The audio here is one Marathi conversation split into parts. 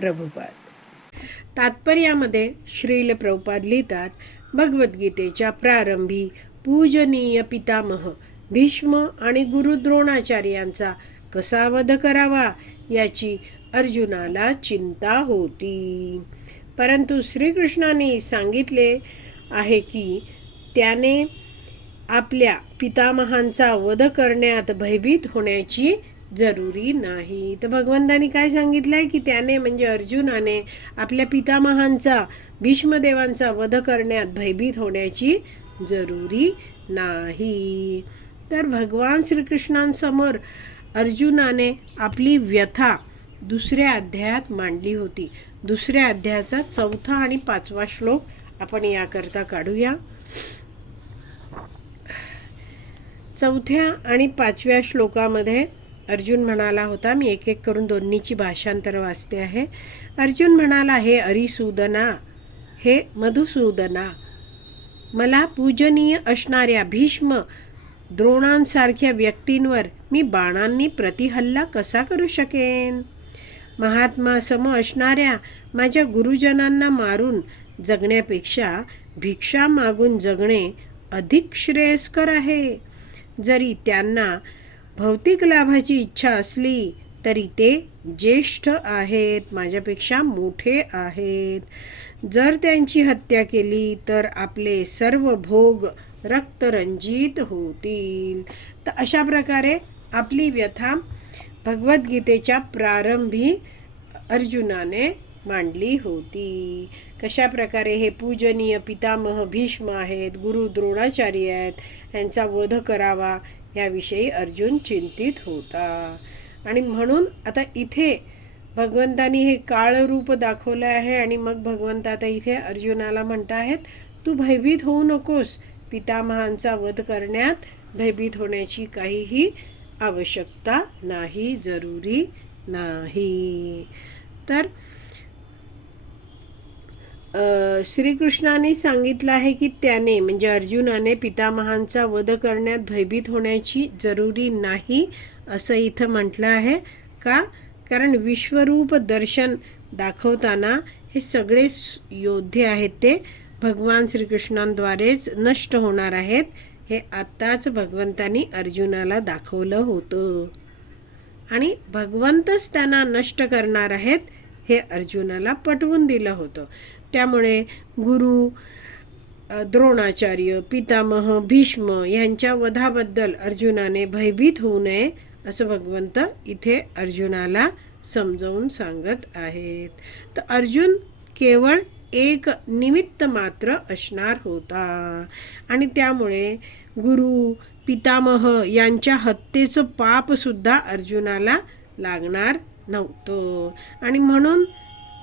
प्रभुपाद. तात्पर्यामध्ये श्रील प्रभुपाद लिहितात भगवद्गीतेच्या प्रारंभी पूजनीय पितामह भीष्म आणि गुरु द्रोणाचार्यांचा कसा वध करावा याची अर्जुनाला चिंता होती. परंतु श्रीकृष्णाने सांगितले आहे की त्याने आपल्या पितामहांचा वध करण्यात भयभीत होण्याची जरुरी नाही. तर भगवंतानी काय सांगितलंय की त्याने म्हणजे अर्जुनाने आपल्या पितामहांचा भीष्मदेवांचा वध करण्यात भयभीत होण्याची जरुरी नाही. तर भगवान श्रीकृष्णांसमोर अर्जुनाने आपली व्यथा दुसऱ्या अध्यायात मांडली होती. दुसऱ्या अध्यायाचा चौथा आणि पाचवा श्लोक आपण याकरता काढूया. चौथ्या आणि पाचव्या श्लोकामध्ये अर्जुन म्हणाला होता मी एक एक करून दोन्हीची भाषांतर वाचते आहे. अर्जुन म्हणाला हे अरिसूदना हे मधुसूदना मला पूजनीय असणाऱ्या भीष्म द्रोणांसारख्या व्यक्तींवर मी बाणांनी प्रतिहल्ला कसा करू शकेन? महात्मा सम असणाऱ्या माझ्या गुरुजनांना मारून जगण्यापेक्षा भिक्षा मागून जगणे अधिक श्रेयस्कर आहे. जरी त्यांना भौतिक लाभाची इच्छा असली तरी ते ज्येष्ठ आहेत माझ्यापेक्षा मोठे आहेत. जर त्यांची हत्या केली तर आपले सर्व भोग रक्तरंजित होतील. तर अशा प्रकारे आपली व्यथा भगवद्गीतेच्या प्रारंभी अर्जुनाने मांडली होती. कशा प्रकारे हे पूजनीय पितामह भीष्म आहेत गुरु द्रोणाचार्य आहेत यांचा वध करावा याविषयी अर्जुन चिंतित होता. आणि म्हणून आता इथे भगवंतानी हे काळ रूप दाखवलं आहे आणि मग भगवंत आता इथे अर्जुनाला म्हणत आहेत तू भयभीत होऊ नकोस. पितामहांचा वध करण्यात भयभीत होण्याची काहीही आवश्यकता नाही जरुरी नाही. तर श्रीकृष्णाने सांगितलं आहे की त्याने म्हणजे अर्जुनाने पितामहांचा वध करण्यात भयभीत होण्याची जरुरी नाही असं इथं म्हटलं आहे. का? कारण विश्वरूप दर्शन दाखवताना हे सगळे योद्धे आहेत ते. भगवान श्रीकृष्णांद्वारेच नष्ट होणार आहेत. हे आत्ताच भगवंतानी अर्जुनाला दाखवलं होतं. आणि भगवंतच त्यांना नष्ट करणार आहेत हे अर्जुनाला पटवून दिलं होतं. त्यामुळे गुरु द्रोणाचार्य पितामह भीष्म यांच्या वधाबद्दल अर्जुनाने भयभीत होऊ नये असं भगवंत इथे अर्जुनाला समजावून सांगत आहेत. तर अर्जुन केवळ एक निमित्त मात्र असणार होता. आणि त्यामुळे गुरु पितामह यांच्या हत्येचं पाप सुद्धा अर्जुनाला लागणार नव्हतं. आणि म्हणून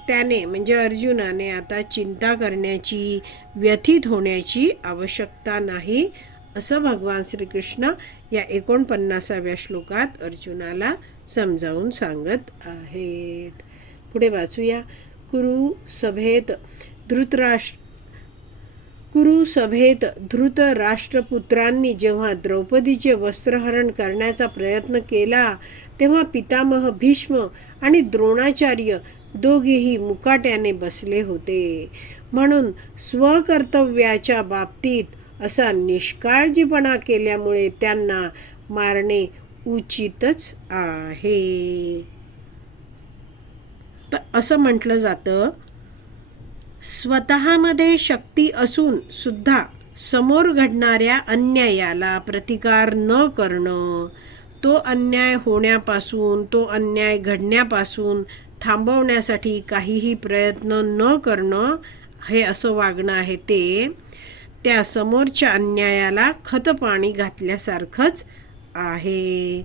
त्याने म्हणजे अर्जुनाने आता चिंता करण्याची व्यथित होण्याची आवश्यकता नाही असं भगवान श्रीकृष्ण या एकोणपन्नासाव्या श्लोकात अर्जुनाला समजावून सांगत आहेत. पुढे वाचूया. कुरु सभेत धृतराष्ट्र कुरुसभेत धृत राष्ट्रपुत्रांनी जेव्हा द्रौपदीचे वस्त्रहरण करण्याचा प्रयत्न केला तेव्हा पितामह भीष्म आणि द्रोणाचार्य दोघेही मुकाट्याने बसले होते. म्हणून स्वकर्तव्याच्या बाबतीत असा निष्काळजीपणा केल्यामुळे त्यांना मारणे उचितच आहे. तर असं म्हटलं जातं स्वतःमध्ये शक्ती असून सुद्धा समोर घडणाऱ्या अन्यायाला प्रतिकार न करणं तो अन्याय होण्यापासून तो अन्याय घडण्यापासून थांबवण्यासाठी काहीही प्रयत्न न करणं हे असं वागणं आहे ते त्या समोरच्या अन्यायाला खतपाणी घातल्यासारखंच आहे.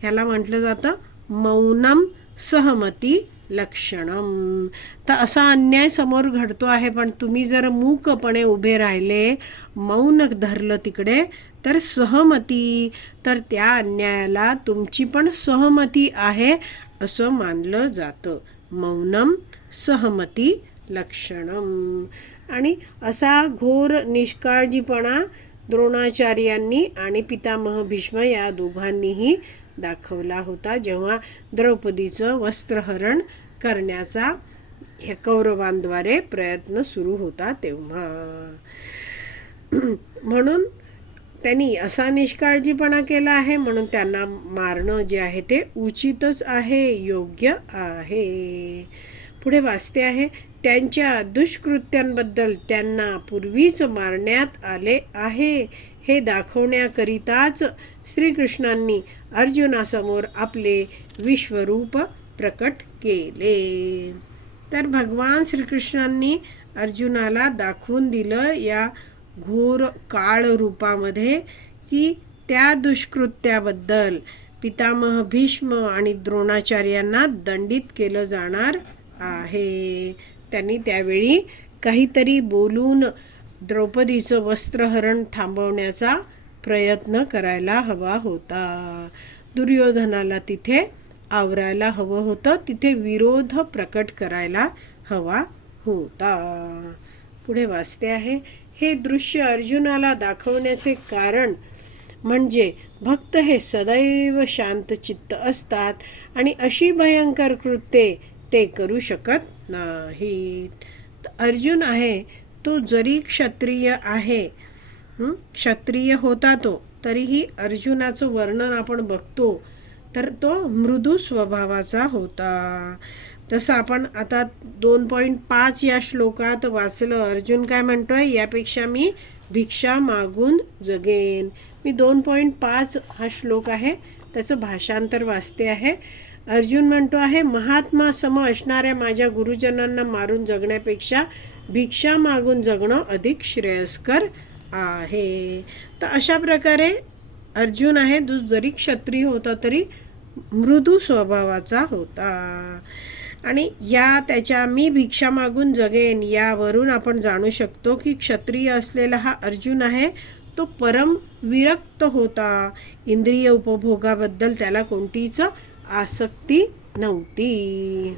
ह्याला म्हटलं जातं मौनम सहमती लक्षणम. तर असा अन्याय समोर घडतो आहे पण तुम्ही जर मूकपणे उभे राहिले मौन धरलं तिकडे तर सहमती. तर त्या अन्यायाला तुमची पण सहमती आहे. असं मानलं जातं. मौनम सहमती लक्षणम. आणि असा घोर निष्काळजीपणा द्रोणाचार्यांनी आणि पितामह भीष्म या दोघांनीही दाखवला होता जेव्हा द्रौपदीचं वस्त्रहरण करण्याचा हे कौरवांद्वारे प्रयत्न सुरू होता तेव्हा. म्हणून त्यांनी असा निष्काळजीपणा केला आहे म्हणून त्यांना मारणं जे आहे ते उचितच आहे योग्य आहे. पुढे वाचते आहे त्यांच्या दुष्कृत्यांबद्दल त्यांना पूर्वीच मारण्यात आले आहे. हे दाखवण्याकरिताच श्रीकृष्णांनी अर्जुनासमोर आपले विश्वरूप प्रकट केले. तर भगवान श्रीकृष्णांनी अर्जुनाला दाखवून दिलं या घोर काळ रूपामध्ये की त्या दुष्कृत्याबद्दल पितामह भीष्म आणि द्रोणाचार्यांना दंडित केलं जाणार आहे. त्यांनी त्यावेळी काहीतरी बोलून द्रौपदीचं वस्त्रहरण थांबवण्याचा प्रयत्न करायला हवा होता. दुर्योधनाला तिथे आवरायला हवं होतं. तिथे विरोध प्रकट करायला हवा होता. पुढे वाचते आहे. हे दृश्य अर्जुनाला दाखवण्याचे कारण म्हणजे भक्त हे सदैव शांतचित्त असतात आणि अशी भयंकर कृत्ये ते करू शकत नाहीत. अर्जुन आहे तो जरी क्षत्रिय आहे क्षत्रिय होता तो तरीही अर्जुनाचं वर्णन आपण बघतो तर तो मृदू स्वभावाचा होता. तसं आपण आता दोन पॉईंट पाच या श्लोकात वाचलं. अर्जुन काय म्हणतोय? यापेक्षा मी भिक्षा मागून जगेन. मी दोन पॉईंट पाच हा श्लोक आहे त्याचं भाषांतर वाचते आहे. अर्जुन म्हणतो आहे महात्मा सम असणाऱ्या माझ्या गुरुजनांना मारून जगण्यापेक्षा भिक्षा मागून जगणं अधिक श्रेयस्कर आहे. तर अशा प्रकारे अर्जुन आहे जो जरी क्षत्रिय होता तरी मृदू स्वभावाचा होता. आणि या त्याच्या मी भिक्षा मागून जगेन यावरून आपण जाणू शकतो की क्षत्रिय असलेला हा अर्जुन आहे तो परम विरक्त होता. इंद्रिय उपभोगाबद्दल त्याला कोणतीच आसक्ती नव्हती.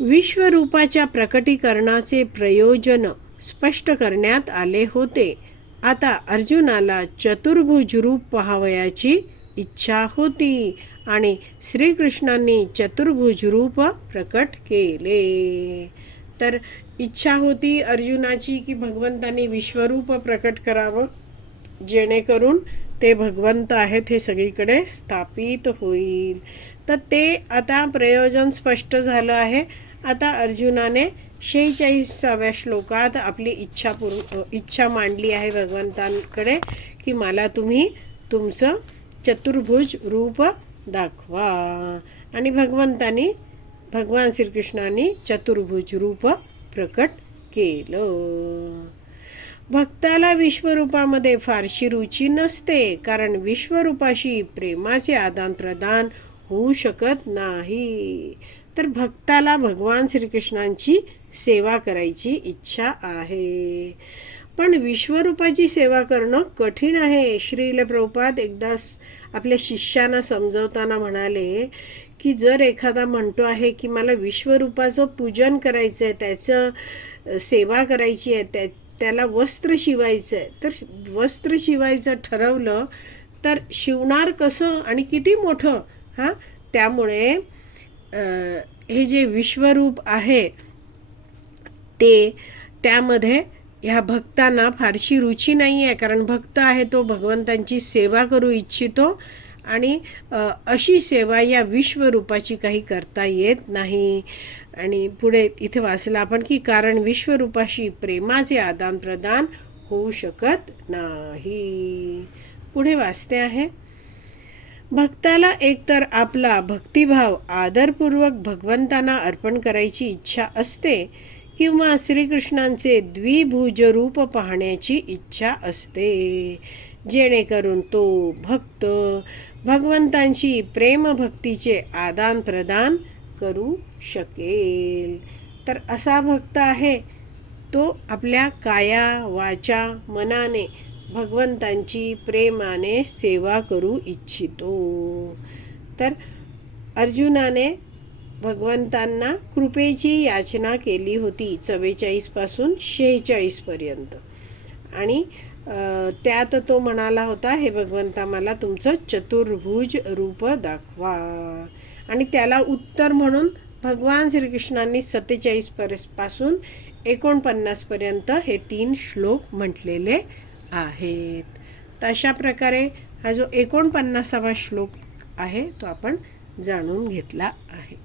विश्वरूपाच्या प्रकटीकरणाचे प्रयोजन स्पष्ट करण्यात आले होते. आता अर्जुनाला चतुर्भुज रूप पहावयाची इच्छा होती. आणि श्रीकृष्णांनी चतुर्भुज रूप प्रकट केले. तर इच्छा होती अर्जुनाची की भगवंतांनी विश्वरूप प्रकट करावं जेणेकरून ते भगवंत आहेत हे सगळीकडे स्थापित होईल. तर ते आता प्रयोजन स्पष्ट झालं आहे. आता अर्जुनाने शेहेचाळीसाव्या श्लोकात आपली इच्छा पूर्ण इच्छा मांडली आहे भगवंतांकडे की मला तुम्ही तुमचं चतुर्भुज रूप दाखवा. आणि भगवंतानी भगवान श्रीकृष्णाने चतुर्भुज रूप प्रकट केलं. भक्ताला विश्वरूपामध्ये फारशी रुची नसते कारण विश्वरूपाशी प्रेमाचे आदानप्रदान होऊ शकत नाही. तर भक्ताला भगवान श्रीकृष्णांची सेवा करायची इच्छा आहे. पण विश्वरूपाची सेवा करणं कठीण आहे. श्रील प्रभुपाद एकदा आपल्या शिष्यांना समजवताना म्हणाले की जर एखादा म्हणतो आहे की मला विश्वरूपाचं पूजन करायचं आहे त्याचं सेवा करायची आहे त्या त्याला वस्त्र शिवायचं आहे तर वस्त्र शिवायचं ठरवलं तर शिवणार कसं आणि किती मोठं? हां? त्यामुळे हे जे विश्वरूप आहे ते त्यामध्ये ह्या भक्तांना फारशी रुची नाही आहे कारण भक्त आहे तो भगवंतांची सेवा करू इच्छितो आणि अशी सेवा या विश्वरूपाची काही करता येत नाही. आणि पुढे इथे वाचलं आपण की कारण विश्वरूपाशी प्रेमाचे आदानप्रदान होऊ शकत नाही. पुढे वाचते आहे. भक्ताला एकतर आपला भक्तिभाव आदरपूर्वक भगवंतांना अर्पण करायची इच्छा असते किंवा श्रीकृष्णांचे द्विभुज रूप पाहण्याची इच्छा असते. जेणेकरून तो भक्त भगवंतांशी प्रेमभक्तीचे आदान प्रदान करू शकेल. तर असा भक्त आहे तो आपल्या काया वाचा मनाने भगवंतांची प्रेमाने सेवा करू इच्छितो. तर अर्जुनाने भगवंतांना कृपेची याचना केली होती चव्वेचाळीसपासून शेहेचाळीसपर्यंत. आणि त्यात तो म्हणाला होता हे भगवंता मला तुमचं चतुर्भुज रूप दाखवा. आणि त्याला उत्तर म्हणून भगवान श्रीकृष्णांनी सत्तेचाळीसपासून एकोणपन्नासपर्यंत हे तीन श्लोक म्हटलेले आहेत. तर अशा प्रकारे हा जो एकोणपन्नासावा श्लोक आहे तो आपण जाणून घेतला आहे.